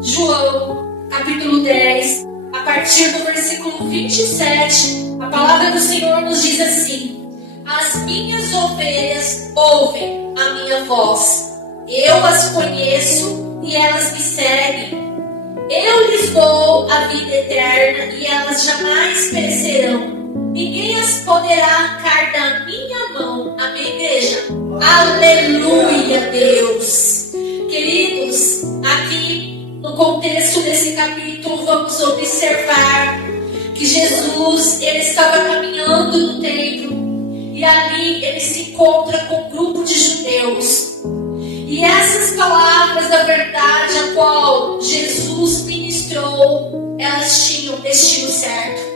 João, capítulo 10, a partir do versículo 27, a palavra do Senhor nos diz assim: as minhas ovelhas ouvem a minha voz, eu as conheço e elas me seguem. Eu lhes dou a vida eterna e elas jamais perecerão. Ninguém as poderá arrancar da minha mão. Amém, igreja? Aleluia, Deus. Queridos, aqui no contexto desse capítulo vamos observar que Jesus, ele estava caminhando no templo e ali ele se encontra com um grupo de judeus. E essas palavras da verdade a qual Jesus ministrou, elas tinham destino certo.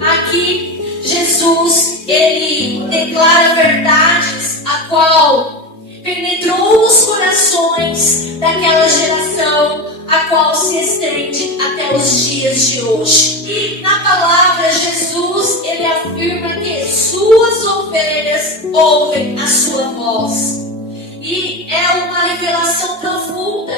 Aqui, Jesus, ele declara verdades a qual penetrou nos corações daquela geração, a qual se estende até os dias de hoje. E na palavra, Jesus, ele afirma que suas ovelhas ouvem a sua voz. E é uma revelação profunda,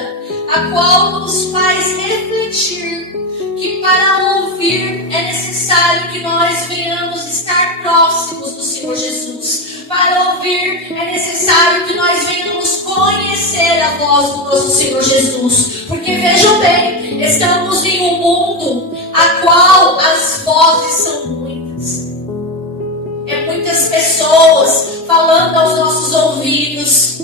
a qual nos faz refletir que para ouvir é necessário que nós venhamos estar próximos do Senhor Jesus. Para ouvir é necessário que nós venhamos conhecer a voz do nosso Senhor Jesus. Porque vejam bem, estamos em um mundo a qual as vozes são muitas. É muitas pessoas falando aos nossos ouvidos.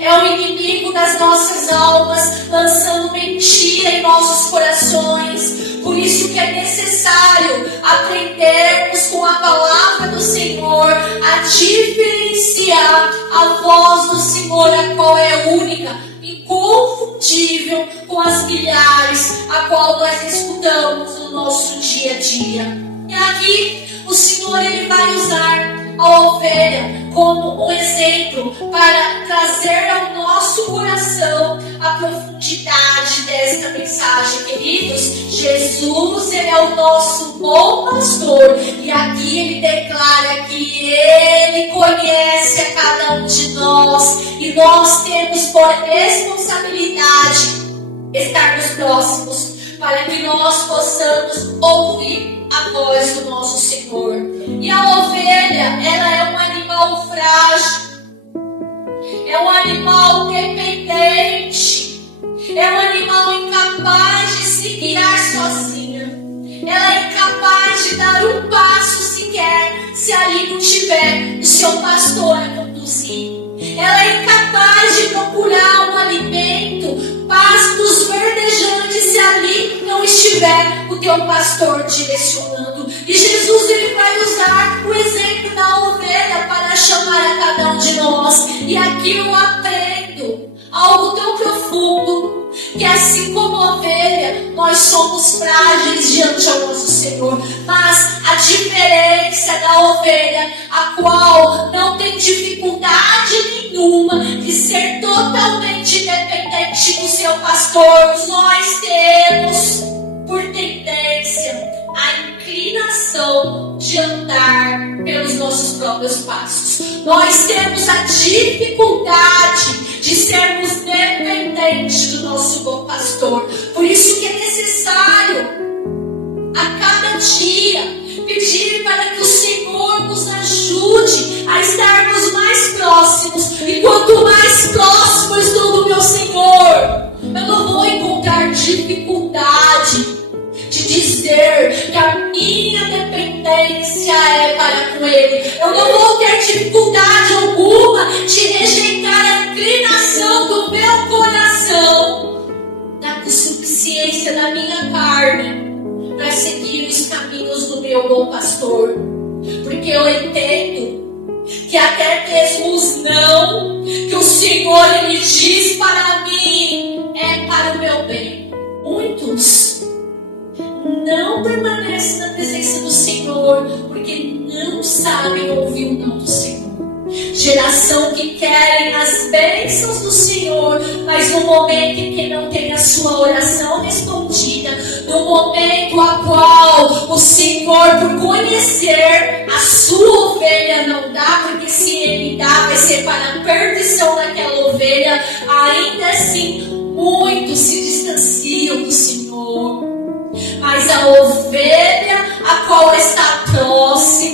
É o inimigo das nossas almas lançando mentira em nossos corações. Por isso que é necessário aprendermos com a palavra do Senhor a diferenciar a voz do Senhor, a qual é única, inconfundível com as milhares a qual nós escutamos no nosso dia a dia. E aqui o Senhor, ele vai usar a ovelha como um exemplo para trazer ao nosso coração a profundidade desta mensagem, queridos. Jesus, ele é o nosso bom pastor, e aqui ele declara que ele conhece a cada um de nós, e nós temos por responsabilidade estarmos próximos para que nós possamos ouvir a voz do nosso Senhor. E a ovelha, ela é um animal frágil, é um animal dependente, é um animal incapaz de se guiar sozinha. Ela é incapaz de dar um passo sequer se ali não tiver o seu pastor a conduzir. Ela é incapaz de procurar um alimento, pastos verdejantes, se ali não estiver o teu pastor direcionando. E Jesus, ele vai usar o exemplo da ovelha para chamar a cada um de nós. E aqui eu aprendo algo tão profundo, que assim como a ovelha, nós somos frágeis diante ao nosso Senhor. Mas a diferença da ovelha, a qual não tem dificuldade nenhuma de ser totalmente dependente do seu pastor, nós temos por tendência a inclinação de andar pelos nossos próprios passos. Nós temos a dificuldade de sermos dependentes do nosso bom pastor. Por isso que é necessário a cada dia pedir para que o Senhor nos ajude a estarmos mais próximos. E quanto mais próximo eu estou do meu Senhor, eu não vou encontrar dificuldade de dizer que a minha dependência é para com Ele. Eu não vou ter dificuldade alguma de rejeitar a inclinação do meu coração da suficiência da minha carne para seguir os caminhos do meu bom pastor. Porque eu entendo que até mesmo os não que o Senhor, ele diz para mim, é para o meu bem. Muitos não permanecem na presença do Senhor porque não sabem ouvir o não do Senhor. Geração que querem as bênçãos do Senhor, mas no momento em que não tem a sua oração respondida, no momento a qual o Senhor, por conhecer a sua ovelha, não dá, porque se Ele dá, vai ser para a perdição daquela ovelha. Ainda assim, muitos se distanciam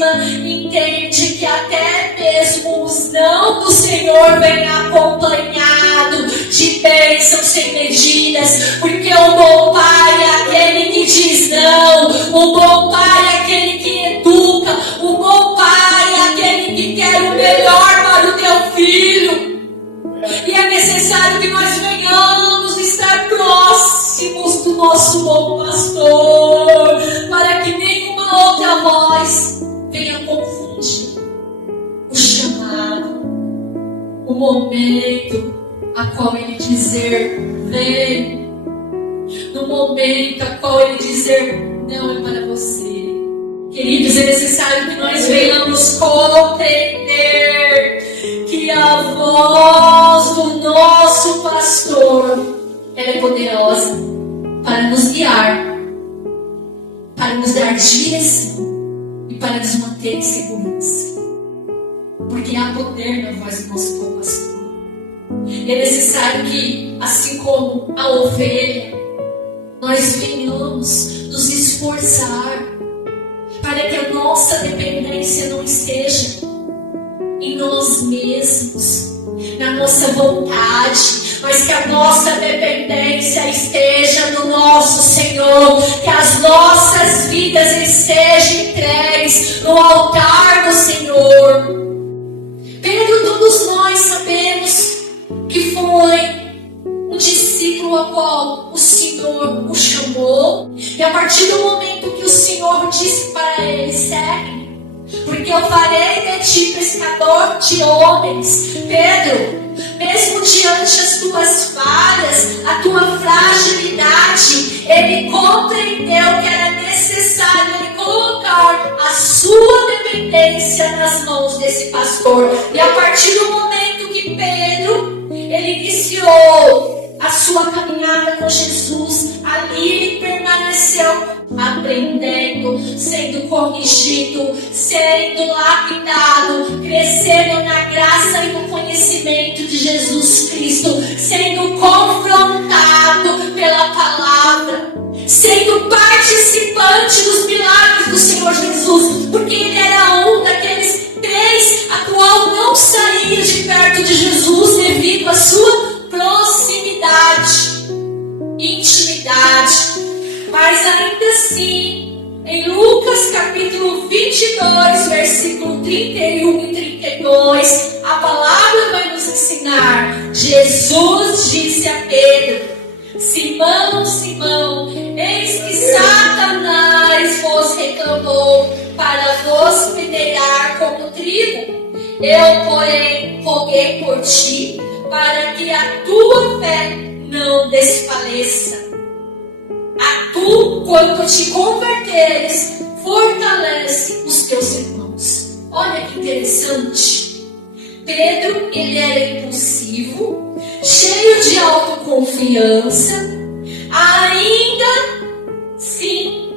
próxima entende que até mesmo os não do Senhor vem acompanhado de bênçãos sem medidas, porque o bom pai é aquele que diz não, o bom pai é aquele que educa, o bom pai é aquele que quer o melhor para o teu filho. E é necessário que nós venhamos estar próximos do nosso bom pastor, para que nenhuma outra voz venha confundir o chamado, o momento a qual ele dizer vem, no momento a qual ele dizer não é para você. Queridos, é necessário que nós venhamos compreender que a voz do nosso pastor, ela é poderosa para nos guiar, para nos dar direção e para nos manter em segurança. Porque há poder na voz do nosso bom pastor. É necessário que, assim como a ovelha, nós venhamos nos esforçar para que a nossa dependência não esteja em nós mesmos, na nossa vontade, mas que a nossa dependência esteja no nosso Senhor, que as nossas vidas estejam entregues no altar do Senhor. Pedro, todos nós sabemos que foi um discípulo a qual o Senhor o chamou, e a partir do momento que o Senhor disse para ele: segue, porque eu farei de ti pescador de homens. Pedro, mesmo diante das tuas falhas, a tua fragilidade, ele compreendeu que era necessário ele colocar a sua dependência nas mãos desse pastor. E a partir do momento que Pedro, ele iniciou a sua caminhada com Jesus, ali ele permaneceu aprendendo, sendo corrigido, sendo lapidado, crescendo na graça e no conhecimento de Jesus Cristo, sendo confrontado pela palavra, sendo participante dos milagres do Senhor Jesus, porque ele era um daqueles 3 a qual não saía de perto de Jesus devido à sua proximidade, intimidade. Mas ainda assim, em Lucas capítulo 22, versículo 31 e 32, a palavra vai nos ensinar. Jesus disse a Pedro: Simão, Simão, eis que Satanás vos reclamou para vos pedregar como trigo. Eu, porém, roguei por ti, para que a tua fé não desfaleça. A tu, quando te converteres, fortalece os teus irmãos. Olha que interessante. Pedro, ele era impulsivo, cheio de autoconfiança. Ainda sim,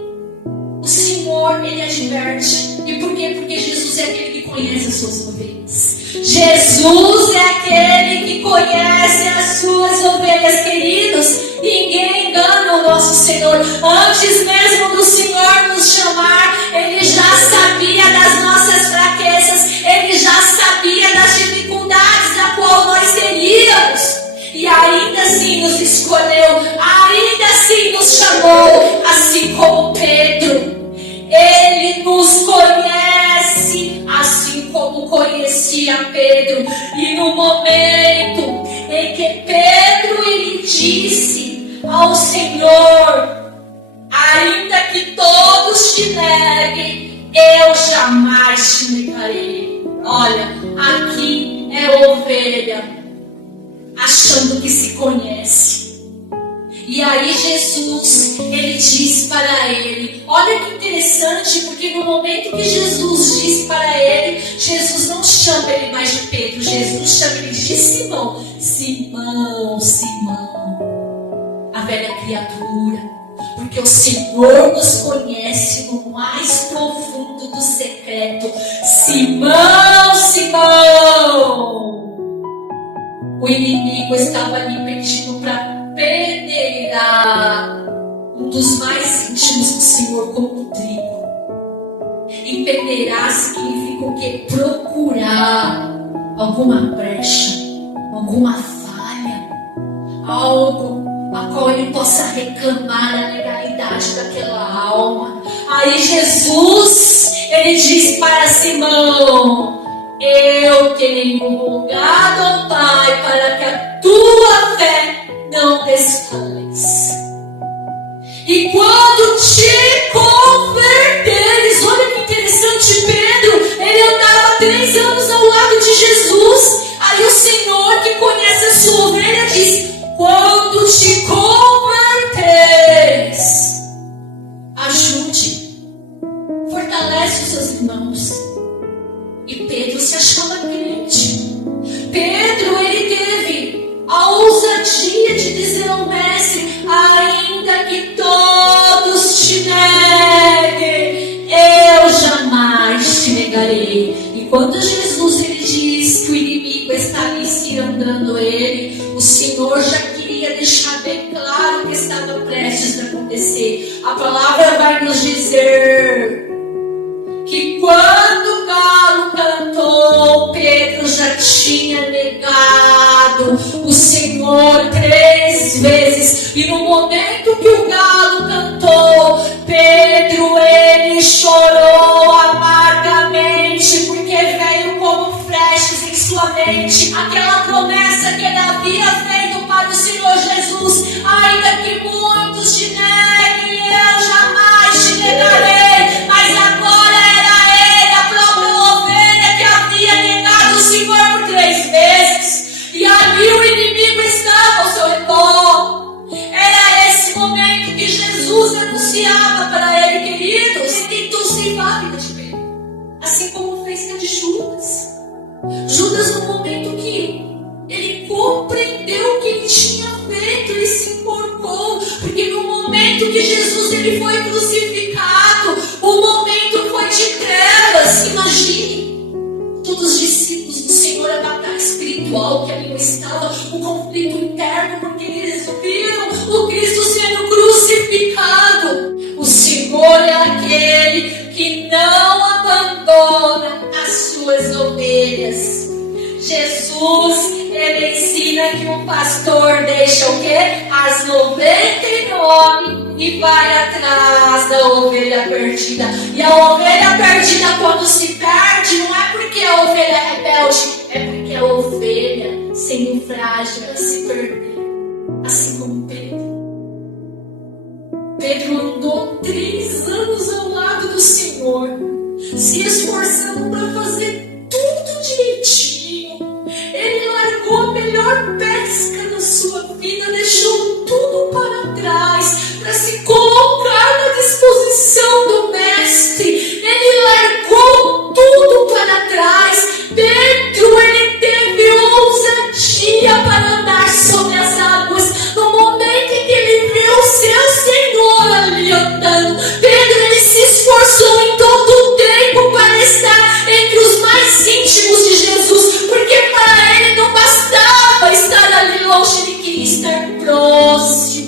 o Senhor, ele adverte. E por quê? Porque Jesus é aquele que conhece as suas ovelhas. Jesus é aquele que conhece as suas ovelhas, queridos. Ninguém engana o nosso Senhor. Antes mesmo do Senhor nos chamar, ele já sabia das nossas fraquezas, ele já sabia das dificuldades a qual nós teríamos, e ainda assim nos escolheu, ainda assim nos chamou. Assim como Pedro, ele nos conhece, assim como conhecia Pedro. E no momento em que Pedro ele disse ao Senhor: ainda que todos te neguem, eu jamais te negarei. Olha, aqui é ovelha achando que se conhece. E aí Jesus, ele diz para ele, olha que interessante, porque no momento que Jesus disse para ele, Jesus não chama ele mais de Pedro, Jesus chama ele de Simão. Simão, Simão, a velha criatura, porque o Senhor nos conhece no mais profundo do secreto. Simão, Simão, o inimigo estava ali pedindo para peneirar um dos mais íntimos do Senhor como um trigo. E peneirar significa o quê? Procurar alguma brecha, alguma falha, algo a qual ele possa reclamar a legalidade daquela alma. Aí Jesus, ele diz para Simão: eu tenho rogado ao Pai para que a tua fé não desfaleça. E quando te converteres, olha que interessante, Pedro, ele andava 3 anos ao lado de Jesus. Aí o Senhor, que conhece a sua ovelha, diz: quando te converteres, ajude, fortalece os seus irmãos. E Pedro se achava crente. Pedro, ele teve a ousadia de dizer ao mestre: ainda que todos te neguem, eu jamais te negarei. E quando Jesus, ele diz que o inimigo estava encirandando ele, o Senhor já queria deixar bem claro o que estava prestes a acontecer. A palavra vai nos dizer que quando o galo cantou, Pedro já tinha negado o Senhor 3 vezes. E no momento que o galo cantou, Pedro, ele chorou amargamente, porque veio como flechas em sua mente aquela promessa que ele havia feito para o Senhor Jesus: ainda que muitos te neguem, eu jamais te negarei. Mas agora por 3 vezes, e ali o inimigo estava ao seu redor. Era esse momento que Jesus anunciava para ele, queridos, e tentou ceifar a vida de Pedro, assim como fez com a de Judas. Judas, no momento que ele compreendeu o que ele tinha feito, ele se enforcou, porque no momento que Jesus, ele foi crucificado, o momento foi de trevas. Imagine todos os discípulos do Senhor, a batalha espiritual que ali estava, o conflito interno, porque eles viram o Cristo sendo crucificado. O Senhor é aquele que não abandona as suas ovelhas. Jesus, ele ensina que um pastor deixa o quê? As 99 e vai atrás da ovelha perdida. E a ovelha perdida, quando se perde, não é porque a ovelha é rebelde, é porque a ovelha, sendo frágil, ela se perdeu. Assim como Pedro. Pedro andou 3 anos ao lado do Senhor, se esforçando para fazer tudo direitinho. Ele largou a melhor pesca da sua vida, deixou tudo para trás, para se colocar na disposição do Mestre. Ele largou tudo para trás. Pedro, ele teve ousadia para andar sobre as águas. No momento em que ele viu o seu Senhor ali andando, Pedro, ele se esforçou em todo o tempo para estar entre os mais íntimos de Jesus, porque para ele não bastava estar ali longe, ele queria estar próximo.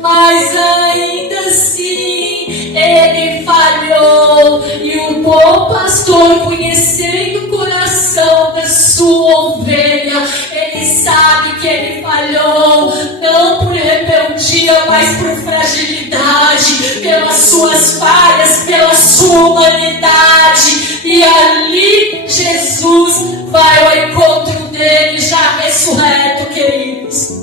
Mas ainda assim ele falhou, e o bom pastor, conhecendo o coração da sua ovelha, ele sabe que ele falhou, não por rebeldia, mas por fragilidade, pelas suas falhas, pela sua humanidade. E ali Jesus vai ao encontro dele, já ressurreto, queridos.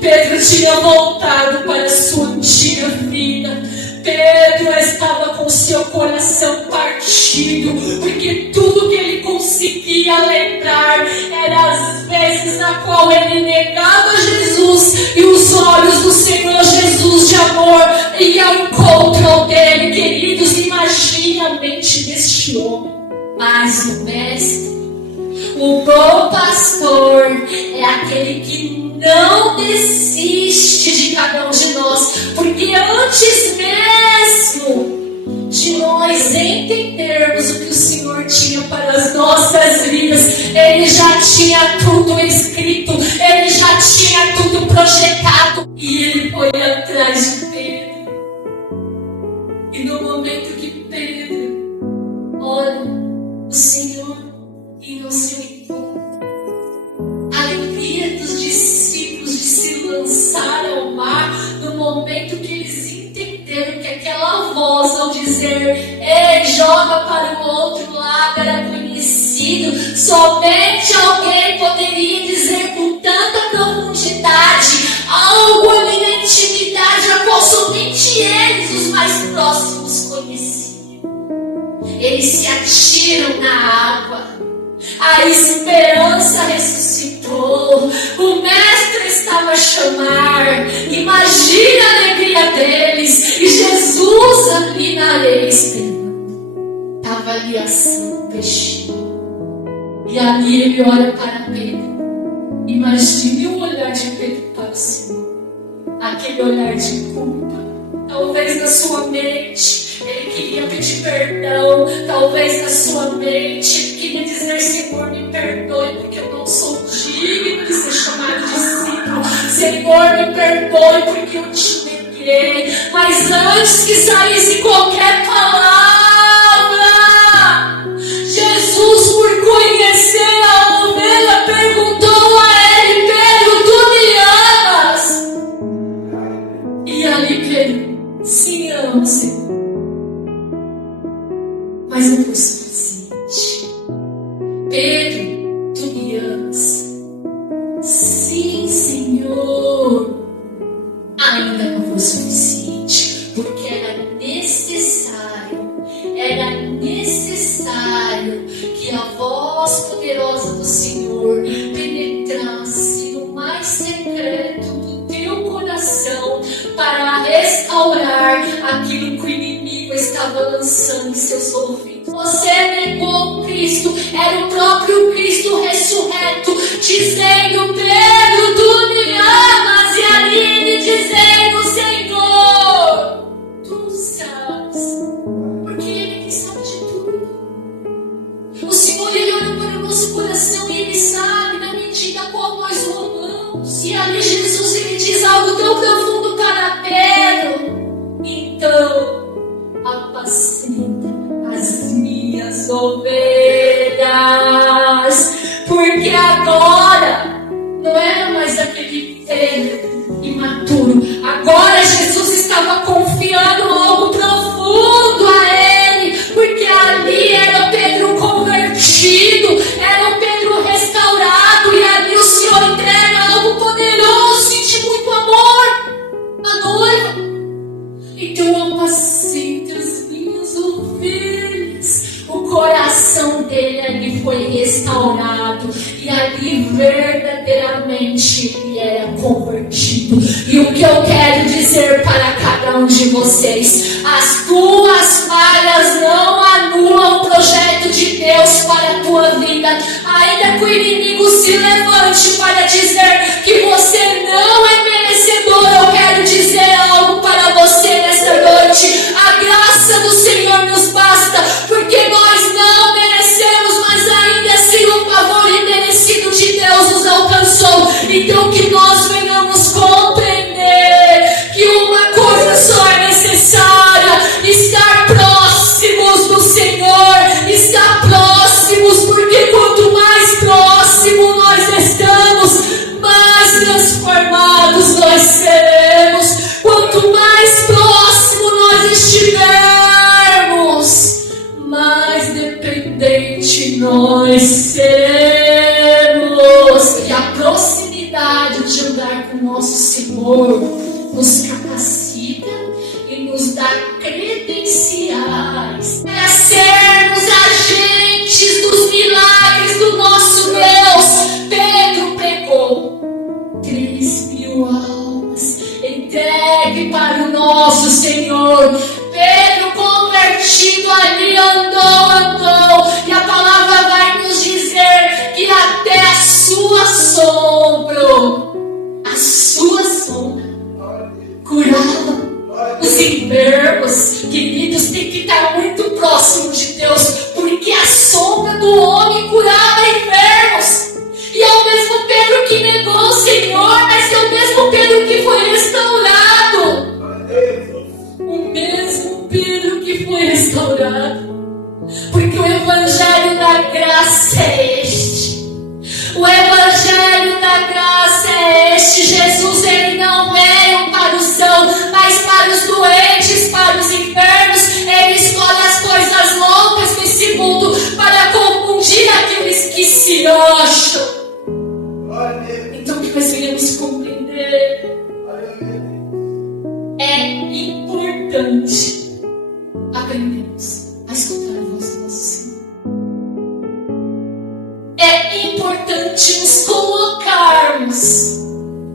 Pedro tinha voltado para a sua antiga vida. Pedro estava com seu coração partido, porque tudo que ele conseguia lembrar era as vezes na qual ele negava Jesus, e os olhos do Senhor Jesus de amor iam ao encontro dele. Queridos, imagine a mente deste homem. Mas o Mestre, o bom pastor, é aquele que não desiste de cada um de nós, porque antes mesmo de nós entendermos o que o Senhor tinha para as nossas vidas, Ele já tinha tudo escrito, Ele já tinha tudo projetado, e Ele foi atrás de Pedro. E no momento que Pedro momento que eles entenderam que aquela voz, ao dizer, ei, joga para o outro lado, era conhecido, somente alguém poderia dizer com tanta profundidade algo ali na intimidade, a qual somente eles, os mais próximos, conheciam. Eles se atiram na água. A esperança ressuscitou. O mestre estava a chamar. Imagina a alegria deles. E Jesus ali na areia esperando. Estava ali assando o peixe. E ali ele olha para Pedro. Imagine o olhar de Pedro para o Senhor. Aquele olhar de culpa. Talvez na sua mente ele queria pedir perdão. Talvez na sua mente ele queria dizer, Senhor, me perdoe, porque eu não sou digno de ser chamado discípulo. Senhor, me perdoe, porque eu te neguei. Mas antes que saísse qualquer palavra, Jesus, por conhecer a ovelha, perguntou a ele, Pedro, tu me amas? E ali Pedro, sim, amo, Senhor. Mas não foi suficiente. Pedro, tu me amas? Sim, Senhor. Ainda não foi suficiente, porque era necessário que a voz poderosa do Senhor penetrasse no mais secreto do teu coração para restaurar aquilo que o inimigo estava lançando em seus ouvidos. Você negou Cristo, era o próprio Cristo ressurreto, dizendo, Pedro, tu me amas, e ali ele dizendo, Senhor, tu sabes, porque ele que sabe de tudo. O Senhor, ele olha para o nosso coração e ele sabe na medida qual nós o amamos. E ali Jesus, ele diz algo tão profundo para Pedro. Então, apacenta as minhas ovelhas, porque agora não era mais aquele Pedro imaturo. Agora Jesus estava confiando algo profundo a ele, porque ali era Pedro convertido, era o Pedro restaurado, e ali o Senhor entrega algo poderoso e de muito amor à noiva. Então apacenta as minhas ovelhas. O coração dele ali foi restaurado, e ali verdadeiramente ele era convertido. E o que eu quero dizer para cada um de vocês: as tuas falhas não anulam o projeto de Deus para a tua vida. Ainda que o inimigo se levante para dizer que você não é merecedor, eu quero dizer algo para você nesta noite. A graça do Senhor nos basta, porque nós não merecemos, mas ainda assim o favor imerecido de Deus nos alcançou. Então que nós venhamos compreender que uma coisa só é necessária: estar próximos do Senhor, estar próximos, porque quanto mais próximo nós estamos, mais transformados nós seremos. Quanto mais próximo nós estivermos, mais dependente nós seremos. E a proximidade de andar com o nosso Senhor nos capacita e nos dá credenciais para sermos agentes dos milagres do nosso Deus. Pedro pregou 3.000 almas entregue para o nosso Senhor. Pedro convertido ali andou, e a palavra vai nos dizer que até a sua sombra curava os enfermos. Queridos, tem que estar muito próximo de Deus, porque a sombra do homem curava enfermos. E é o mesmo Pedro que negou o Senhor, mas é o mesmo Pedro que foi restaurado. O mesmo Pedro que foi restaurado. Porque o Evangelho da graça é este. O Evangelho da graça é este. Jesus, ele não veio para o céu se acham. Então que nós venhamos compreender. É importante aprendermos a escutar a voz do nosso Senhor. É importante nos colocarmos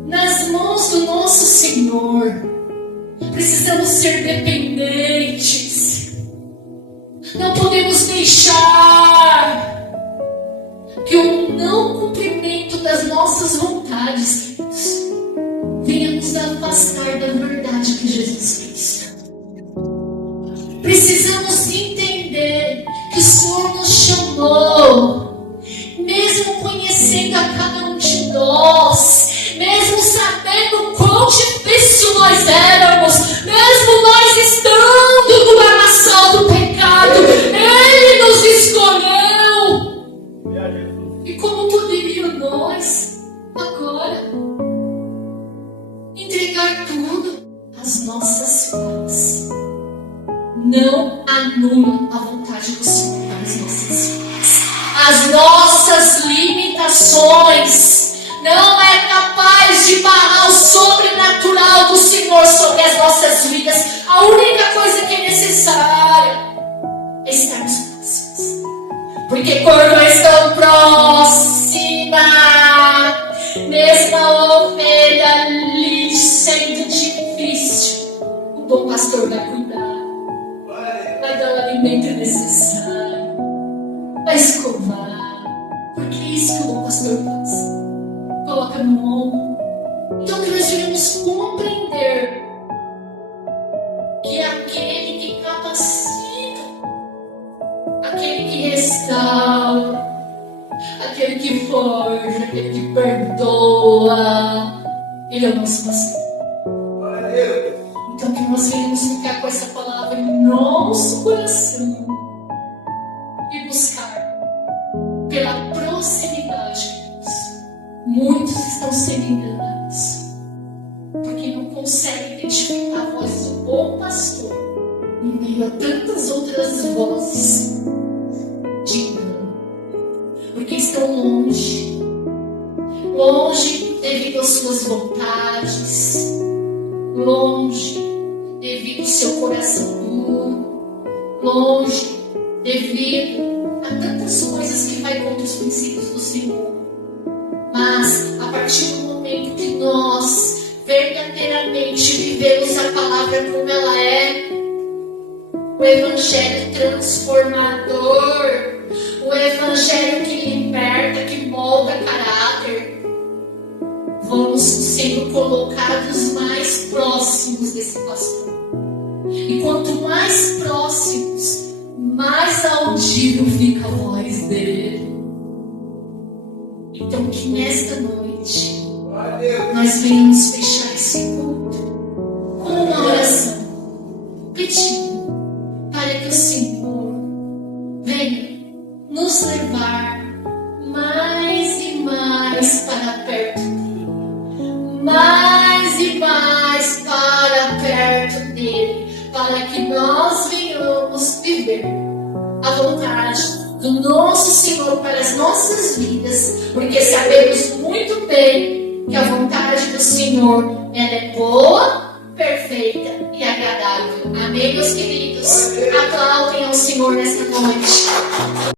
nas mãos do nosso Senhor. Precisamos ser dependentes. Não podemos deixar que o não cumprimento das nossas vontades venha nos afastar da verdade que Jesus fez. Precisamos entender que o Senhor nos chamou, mesmo conhecendo a cada um de nós, mesmo sabendo quão difícil nós éramos, mesmo nós estando no lamaçal do pecado, Ele nos escolheu. E como poderia nós, agora, entregar tudo às nossas falhas? Não anula a vontade do Senhor para as nossas vidas. As nossas limitações não é capaz de barrar o sobrenatural do Senhor sobre as nossas vidas. A única coisa que é necessária é estarmos próximos. Porque quando eu estou próxima, mesmo a ovelha ali sendo difícil, o bom pastor vai cuidar, vai dar o alimento necessário, vai escovar, porque é isso que o bom pastor faz. Coloca no ombro. Então que nós devemos compreender que é aquele que capacita, aquele que restaura, aquele que forja, aquele que perdoa, Ele é o nosso pastor. Então que nós venhamos ficar com essa palavra em nosso coração e buscar pela proximidade de Deus. Muitos estão sendo enganados porque não conseguem identificar a voz do bom pastor em meio a tantas outras vozes de engano, porque estão longe devido às suas vontades, longe devido ao seu coração duro, longe devido a tantas coisas que vai contra os princípios do Senhor. Mas a partir do momento que nós verdadeiramente vivemos a palavra como ela é, o Evangelho transformador, o Evangelho que liberta, que molda caráter, vamos sendo colocados mais próximos desse pastor. E quanto mais próximos, mais audível fica a voz dele. Então que nesta noite nós venhamos fechar esse culto com uma oração, pedindo para que o Senhor venha nos levar mais e mais para perto dele, mais e mais para perto dele, para que nós venhamos viver a vontade do nosso Senhor para as nossas vidas, porque sabemos muito bem que a vontade do Senhor ela é boa, perfeita e agradável. Amém, meus queridos? Aplaudem ao Senhor nesta noite.